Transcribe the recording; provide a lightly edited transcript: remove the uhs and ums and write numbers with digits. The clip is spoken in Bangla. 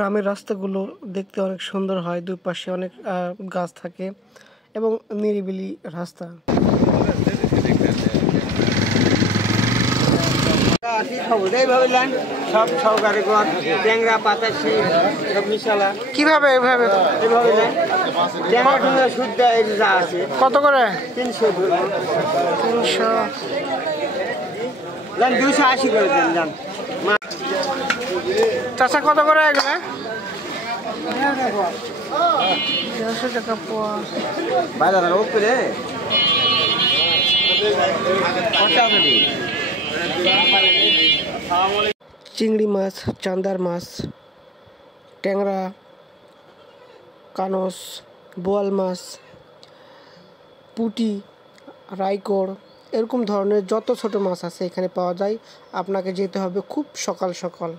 গ্রামের রাস্তাগুলো দেখতে অনেক সুন্দর হয়, দুই পাশে অনেক গাছ থাকে এবং নিরিবিলি রাস্তা। কিভাবে এভাবে কত করে? 300 280 করে দেন। চাচা কত করে এগুলা? 150 টাকা পোয়া। বাজারের উপরে চিংড়ি মাছ, চান্দার মাছ, ট্যাংরা, কানস, বোয়াল মাছ, পুঁটি, রাইকড়, এরকম ধরনের যত ছোট মাছ আছে এখানে পাওয়া যায়। আপনাকে যেতে হবে খুব সকাল সকাল।